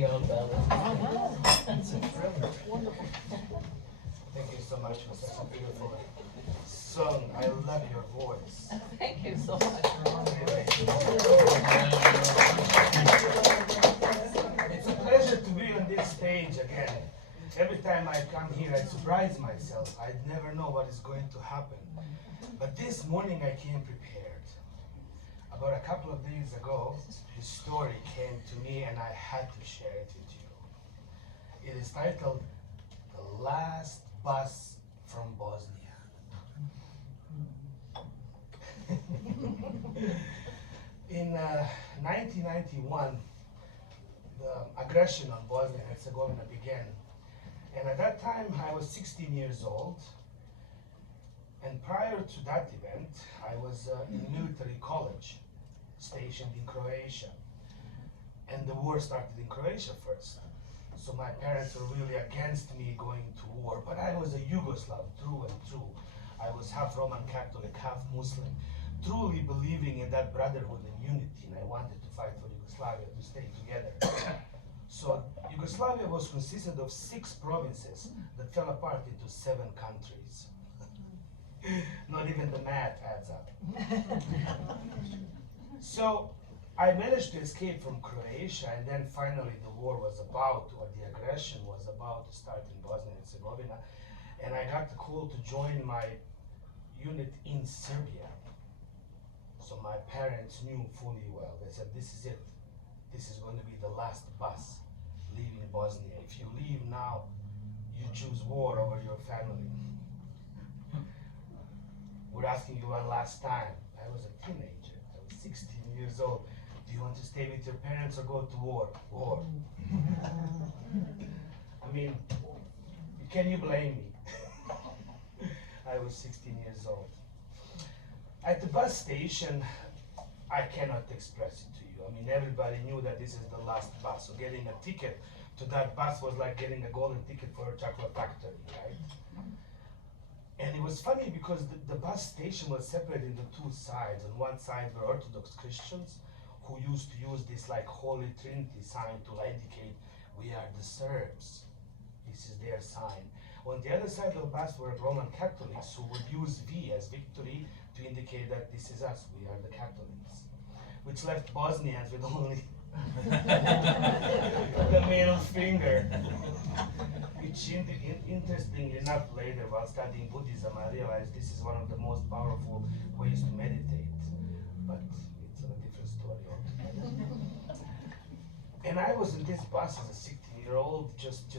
the old ballad. It's a thriller. Wonderful. Thank you so much for such a beautiful song. I love your voice. Thank you so much. It's a pleasure to be on this stage again. Every time I come here, I surprise myself. I never know what is going to happen. But this morning I came prepared. About a couple of days ago, this story came to me and I had to share it with you. It is titled, The Last Bus from Bosnia. In 1991, the aggression on Bosnia and Herzegovina began. And at that time, I was 16 years old. And prior to that event, I was in military college, stationed in Croatia. And the war started in Croatia first. So my parents were really against me going to war. But I was a Yugoslav through and through. I was half Roman Catholic, half Muslim, truly believing in that brotherhood and unity. And I wanted to fight for Yugoslavia to stay together. So Yugoslavia was consisted of 6 provinces that fell apart into 7 countries. Not even the math adds up. So I managed to escape from Croatia, and then finally the war was about, or the aggression was about to start in Bosnia and Herzegovina, and I got the call to join my unit in Serbia. So my parents knew fully well. They said, this is it. This is going to be the last bus leaving Bosnia. If you leave now, you choose war over your family. We're asking you one last time. I was a teenager. I was 16 years old. Do you want to stay with your parents or go to war? War. I mean, can you blame me? I was 16 years old. At the bus station, I cannot express it to you. I mean, everybody knew that this is the last bus. So getting a ticket to that bus was like getting a golden ticket for a chocolate factory, right? And it was funny because the bus station was separated into 2 sides. On one side were Orthodox Christians who used to use this like Holy Trinity sign to indicate we are the Serbs. This is their sign. On the other side of the bus were Roman Catholics who would use V as victory to indicate that this is us, we are the Catholics. Which left Bosnians with only the middle finger. Which interestingly enough, later while studying Buddhism, I realized this is one of the most powerful ways to meditate. But it's a different story altogether. And I was in this bus as a 16-year-old, just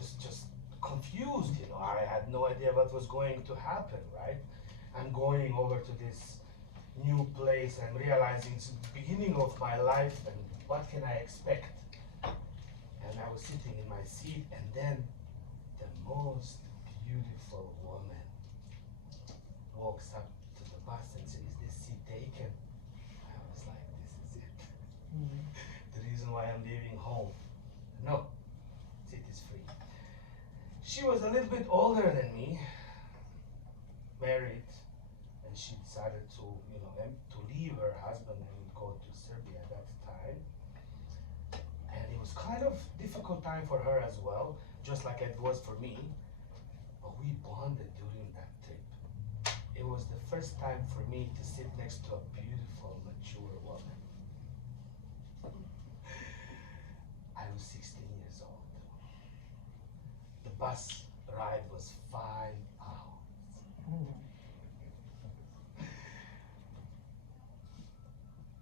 confused, you know. I had no idea what was going to happen, right? I'm going over to this new place, I'm realizing it's the beginning of my life, and what can I expect? And I was sitting in my seat, and then the most beautiful woman walks up to the bus and says, is this seat taken? I was like, this is it. The reason why I'm leaving home. No, seat is free. She was a little bit older than me, married, and she decided to, you know, to leave her husband and go to Serbia at that time. And it was kind of difficult time for her as well, just like it was for me. But we bonded during that trip. It was the first time for me to sit next to a beautiful, mature woman. I was 16 years old. The bus ride was 5 hours.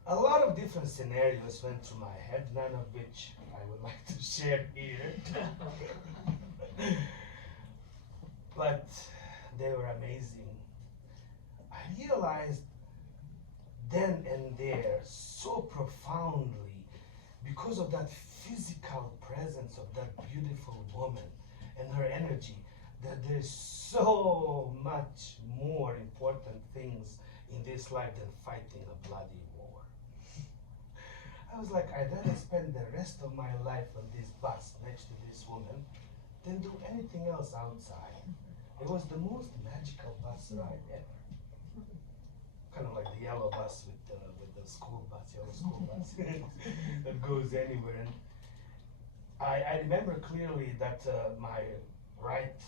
A lot of different scenarios went through my head, none of which I would like to share here. But they were amazing. I realized then and there so profoundly, because of that physical presence of that beautiful woman and her energy, that there's so much more important things in this life than fighting a bloody war. I was like, I'd rather spend the rest of my life on this bus next to this woman than do anything else outside. It was the most magical bus ride ever. Kind of like the yellow bus with the school bus, yellow school bus that goes anywhere. And I remember clearly that my right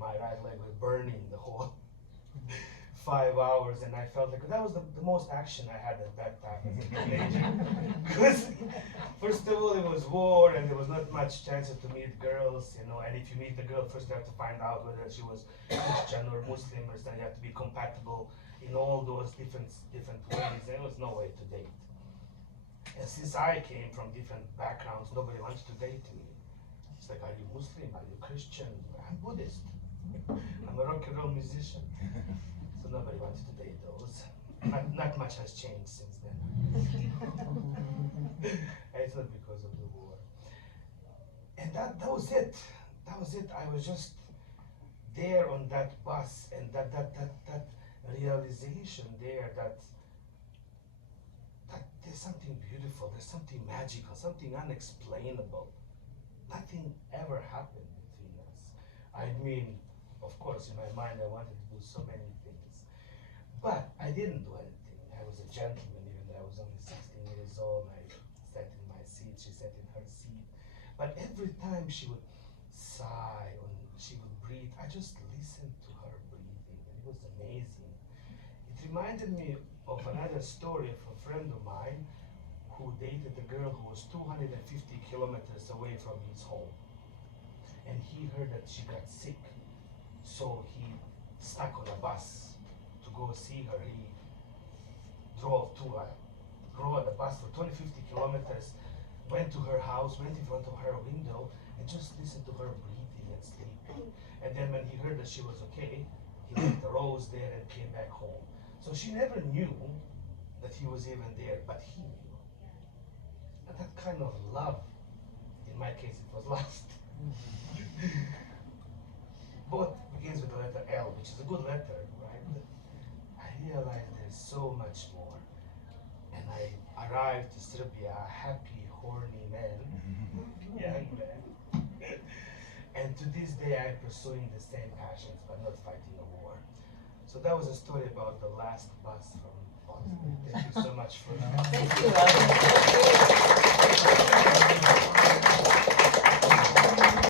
my right leg was burning the whole 5 hours, and I felt like that was the most action I had at that time as a teenager. Because first of all, it was war, and there was not much chances to meet girls, you know. And if you meet the girl, first you have to find out whether she was Christian or Muslim, or then you have to be compatible in all those different ways. There was no way to date. And since I came from different backgrounds, nobody wanted to date me. It's like, are you Muslim? Are you Christian? I'm Buddhist. I'm a rock and roll musician. So nobody wanted to date those. Not much has changed since then. And it's not because of the war. And that was it. That was it. I was just there on that bus, and that realization there that there's something beautiful, there's something magical, something unexplainable. Nothing ever happened between us. I mean, of course, in my mind, I wanted to do so many things, but I didn't do anything. I was a gentleman, even though I was only 16 years old. I sat in my seat, she sat in her seat. But every time she would sigh or she would breathe, I just listened to her breathing, and it was amazing. It reminded me of another story of a friend of mine who dated a girl who was 250 kilometers away from his home. And he heard that she got sick, so he stuck on a bus to go see her. He drove the bus for 250 kilometers, went to her house, went in front of her window, and just listened to her breathing and sleeping. And then when he heard that she was okay, he left the rose there and came back home. So she never knew that he was even there, but he knew. And that kind of love, in my case it was lust, both begins with the letter L, which is a good letter, right? I realized there's so much more. And I arrived to Serbia a happy, horny man, young man. And to this day I'm pursuing the same passions, but not fighting a war. So that was a story about the last bus from Bosnia. Thank you so much for Thank you.